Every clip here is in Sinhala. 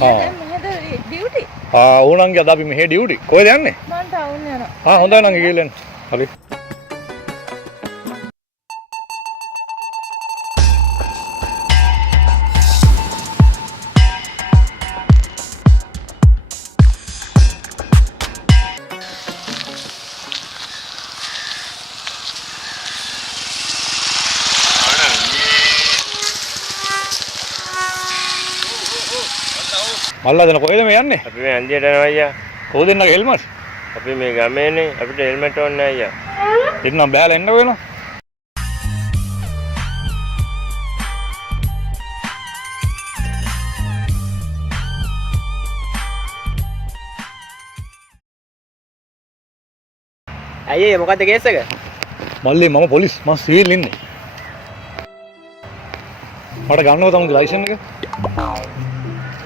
අයියා දැන් මෙහෙද ඩියුටි? ඕනන්ගේ අද අපි මෙහෙ ඩියුටි. කොහෙද යන්නේ? මං ටවුන් යනවා. හොඳයි නංගි ගිහලා එන්න. හරි. මල්ලා දෙන කොහෙද මේ යන්නේ? අපි මේ අන්දියට යනවා අයියා. කොහෙද දෙන්නගේ හෙල්මට්? අපි මේ ගමේනේ අපිට හෙල්මට් ඕනේ නැහැ අයියා. එන්නම් බෑලා එන්න වෙනවා. අයියේ මොකද්ද කේස් එක? මල්ලි මම පොලිස් මම සිවිල් ඉන්නේ. මට ගන්නව තමයි ලයිසන් එක.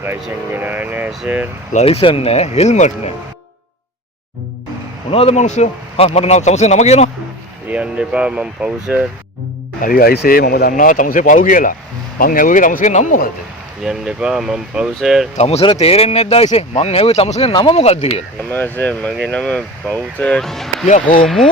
ලයිසන් ගෙනාවේ නැහැ සර්. ලයිසන් නැහැ, හෙල්මට් නැහැ. මොනවද මිනිස්සු? මට නම තමුසේ නම කියනවා. ලියන්න එපා මම පව් සර්. හරි අයිසේ මම දන්නවා තමුසේ පව් කියලා. මං ඇහුවේ තමුසේගේ නම මොකද්ද? ලියන්න එපා මම පව් සර්. තමුසේට තේරෙන්නේ නැද්ද අයිසේ? මං ඇහුවේ තමුසේගේ නම මොකද්ද කියලා. නම සර් මගේ නම පව් සර්. යා කොමු